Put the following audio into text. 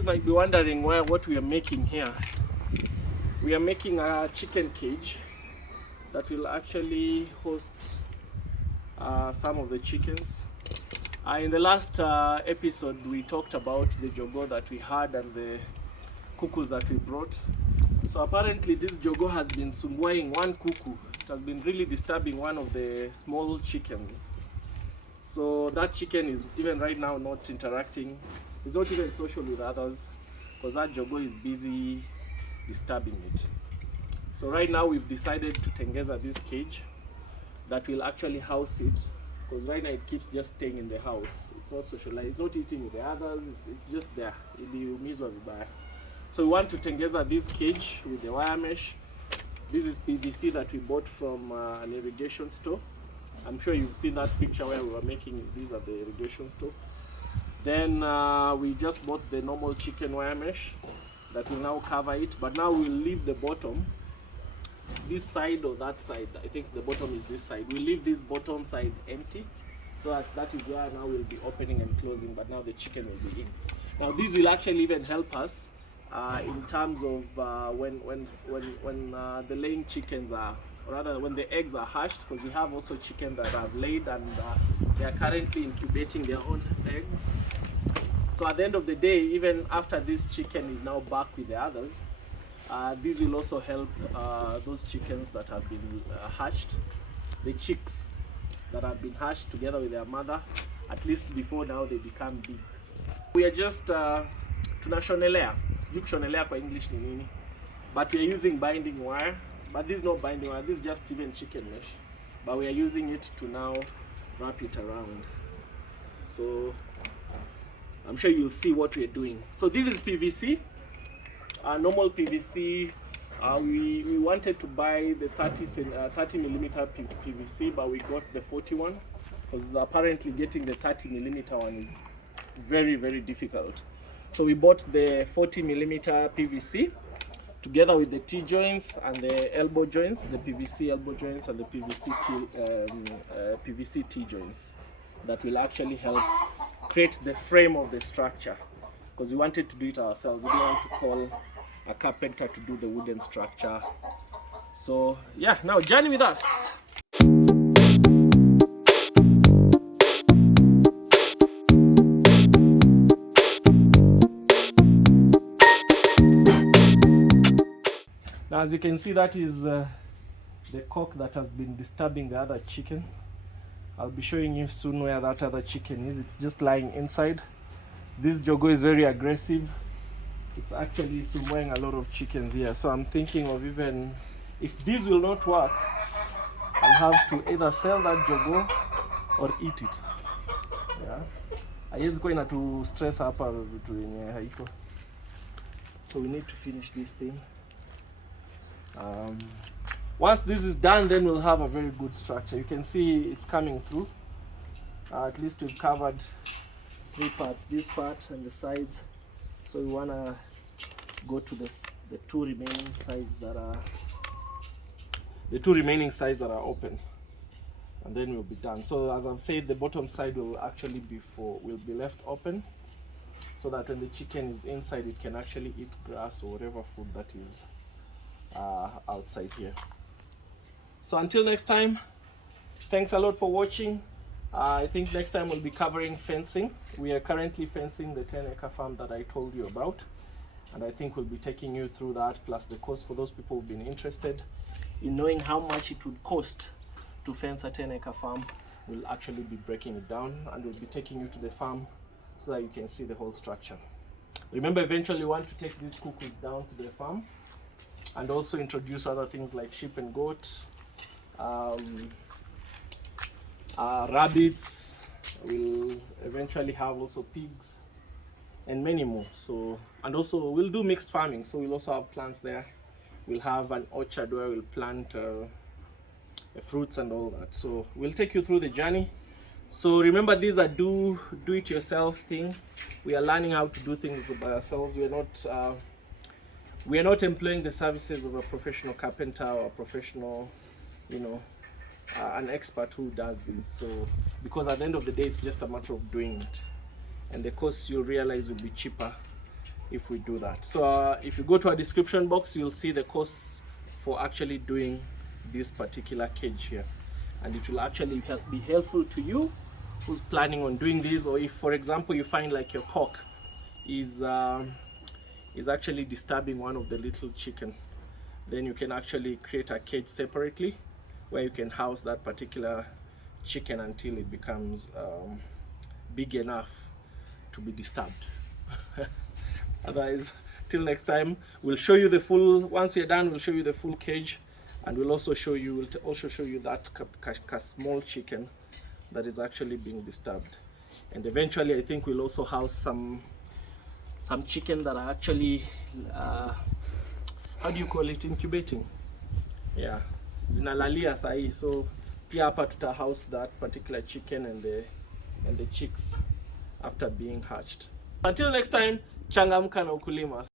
guys might be wondering what we are making here. We are making a chicken cage that will actually host some of the chickens. In the last episode, we talked about the jogo that we had and the cuckoos that we brought. So apparently this jogo has been sumbuaing one cuckoo. It has been really disturbing one of the small chickens. So that chicken is even right now not interacting. It's not even social with others because that jogo is busy disturbing it. So right now we've decided to tengeza this cage that will actually house it, because right now it keeps just staying in the house. It's not socialized, it's not eating with the others, it's just there. So we want to tengeza this cage with the wire mesh. This is PVC that we bought from an irrigation store. I'm sure you've seen that picture where we were making these at the irrigation store. Then we just bought the normal chicken wire mesh that will now cover it, but now we'll leave the bottom, this side or that side. I think the bottom is this side. We'll leave this bottom side empty, so that is where now we'll be opening and closing, but now the chicken will be in. Now this will actually even help us in terms of when the laying chickens are, or rather when the eggs are hatched, because we have also chickens that have laid and they are currently incubating their own eggs. So at the end of the day, even after this chicken is now back with the others, this will also help those chickens that have been hatched, the chicks that have been hatched together with their mother, at least before now they become big. We are just tunashonelea, sijui kushonelea kwa English ni nini, but we are using binding wire. But this is not binding wire, this is just even chicken mesh, but we are using it to now wrap it around. So I'm sure you'll see what we're doing. So this is PVC, normal PVC. We wanted to buy the 30 millimeter PVC, but we got the 41 because apparently getting the 30 millimeter one is very, very difficult. So we bought the 40 millimeter PVC together with the T joints and the elbow joints, the PVC elbow joints and the PVC T joints that will actually help create the frame of the structure, because we wanted to do it ourselves. We didn't want to call a carpenter to do the wooden structure. So yeah, now journey with us. Now as you can see, that is the cock that has been disturbing the other chicken. I'll be showing you soon where that other chicken is. It's just lying inside. This jogo is very aggressive. It's actually sumbuaing a lot of chickens here. So I'm thinking of, even if this will not work, I'll have to either sell that jogo or eat it. Yeah. Haiwezi kuwa inatu stress hapa vitu yenye haiko. So we need to finish this thing. Once this is done, then we'll have a very good structure. You can see it's coming through. At least we've covered 3 parts, this part and the sides. So we want to go to the 2 remaining sides that are open, and then we'll be done. So as I've said, the bottom side will actually will be left open, so that when the chicken is inside, it can actually eat grass or whatever food that is outside here. So until next time, thanks a lot for watching. I think next time we'll be covering fencing. We are currently fencing the 10-acre farm that I told you about, and I think we'll be taking you through that, plus the cost for those people who've been interested in knowing how much it would cost to fence a 10-acre farm. We'll actually be breaking it down, and we'll be taking you to the farm so that you can see the whole structure. Remember, eventually we want to take these cuckoos down to the farm and also introduce other things like sheep and goat, rabbits. We'll eventually have also pigs and many more. So, and also we'll do mixed farming, so we'll also have plants there. We'll have an orchard where we'll plant fruits and all that. So we'll take you through the journey. So remember, these are do it yourself thing. We are learning how to do things by ourselves. We are not employing the services of a professional carpenter or a professional, an expert who does this. So because at the end of the day, it's just a matter of doing it, and the cost you'll realize will be cheaper if we do that. So if you go to our description box, you'll see the costs for actually doing this particular cage here, and it will actually be helpful to you who's planning on doing this, or if, for example, you find like your cock is actually disturbing one of the little chicken, then you can actually create a cage separately where you can house that particular chicken until it becomes big enough to be disturbed. Otherwise, till next time, we'll show you the full, once we're done, we'll show you the full cage, and we'll also show you, that small chicken that is actually being disturbed. And eventually, I think we'll also house some chicken that are actually, how do you call it, incubating? Yeah, zinalalia sahi. So pia hapa tuta house that particular chicken and the chicks after being hatched. Until next time, changamka na ukulima.